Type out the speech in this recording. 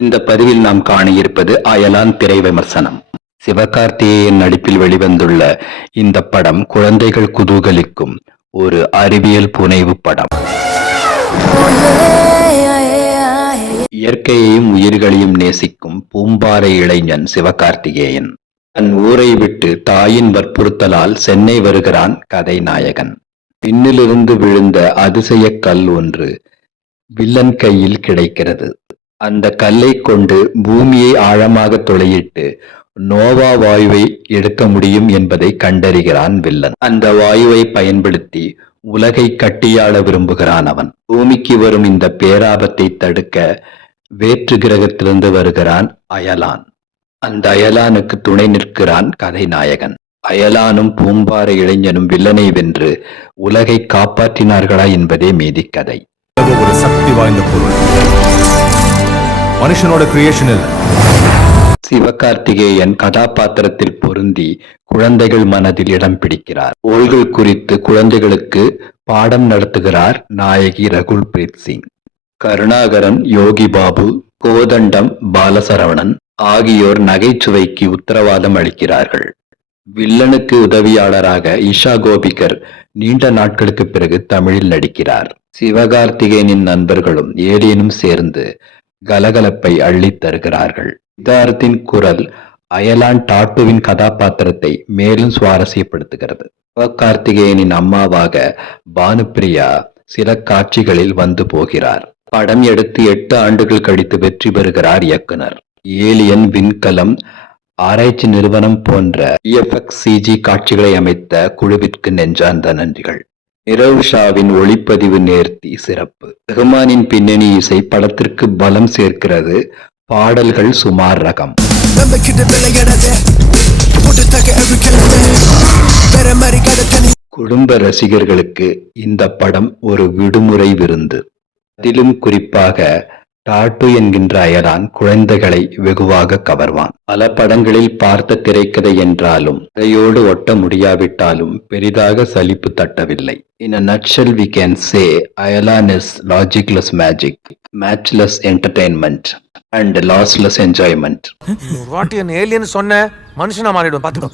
இந்த பதிவில் நாம் காண இருப்பது அயலான் திரை விமர்சனம். சிவகார்த்திகேயன் நடிப்பில் வெளிவந்துள்ள இந்த படம் குழந்தைகள் குதூகலிக்கும் ஒரு அறிவியல் புனைவு படம். இயற்கையையும் உயிர்களையும் நேசிக்கும் பூம்பாறை இளைஞன் சிவகார்த்திகேயன். தன் ஊரை விட்டு தாயின் வற்புறுத்தலால் சென்னை வருகிறான் கதை நாயகன் பின்னிலிருந்து விழுந்த அதிசய கல் ஒன்று வில்லன் கையில் கிடைக்கிறது. அந்த கல்லை கொண்டு பூமியை ஆழமாக துளையிட்டு நோவா வாயுவை எடுக்க முடியும் என்பதை கண்டறிகிறான் வில்லன். அந்த வாயுவை பயன்படுத்தி உலகை கட்டியாள விரும்புகிறான் அவன். பூமிக்கு வரும் இந்த பேராபத்தை தடுக்க வேற்று கிரகத்திலிருந்து வருகிறான் அயலான். அந்த அயலானுக்கு துணை நிற்கிறான் கதைநாயகன். அயலானும் பூம்பாறை இளைஞனும் வில்லனை வென்று உலகை காப்பாற்றினார்களா என்பதே மீதி கதை. ஒரு சக்தி வாய்ந்த பொருள். மனுஷனோட கிரியேஷன் இல்ல சிவகார்த்திகேயன் கதாபாத்திரத்தில் பொருந்தி குழந்தைகள் மனதில் இடம் பிடிக்கிறார். கோள்கள் குறித்து குழந்தைகளுக்கு பாடம் நடத்துகிறார் நாயகி ரகுல் பிரீத் சிங். கருணாகரன் யோகி பாபு கோதண்டம் பாலசரவணன் ஆகியோர் நகைச்சுவைக்கு உத்தரவாதம் அளிக்கிறார்கள். வில்லனுக்கு உதவியாளராக இஷா கோபிகர் நீண்ட நாட்களுக்கு பிறகு தமிழில் நடிக்கிறார். சிவகார்த்திகேயனின் நண்பர்களும் ஏலியனும் சேர்ந்து கலகலப்பை அள்ளித் தருகிறார்கள். சித்தார்த்தின் குரல் அயலான் டாட்டுவின் கதாபாத்திரத்தை மேலும் சுவாரஸ்யப்படுத்துகிறது. சிவகார்த்திகேயனின் அம்மாவாக பானுப்பிரியா சில காட்சிகளில் வந்து போகிறார். படம் எடுத்து எட்டு ஆண்டுகள் கழித்து வெற்றி பெறுகிறார் இயக்குனர். ஏலியன் விண்கலம் ஆராய்ச்சி நிறுவனம் போன்ற இஎஃப்எக்ஸ் சிஜி காட்சிகளை அமைத்த குழுவிற்கு நெஞ்சார்ந்த நன்றிகள். நிரவ் ஷாவின் ஒளிப்பதிவு நேர்த்தி சிறப்பு. ரஹ்மானின் பின்னணி இசை படத்திற்கு பலம் சேர்க்கிறது. பாடல்கள் சுமார் ரகம். குடும்ப ரசிகர்களுக்கு இந்த படம் ஒரு விடுமுறை விருந்து. அதிலும் குறிப்பாக டாட்டு என்கின்ற அயலான் குழந்தைகளை வெகுவாக கவர்வான். பல படங்களில் பார்த்த திரைக்கதை என்றாலும் கதையோடு ஒட்ட முடியாவிட்டாலும் பெரிதாக சலிப்பு தட்டவில்லை. In a nutshell we can say Ayalaan is logicless magic matchless entertainment and lossless enjoyment ஒரு வாட்டி ஏலியன் சொன்ன மனுஷனா மாறிடும் பாத்துக்கோ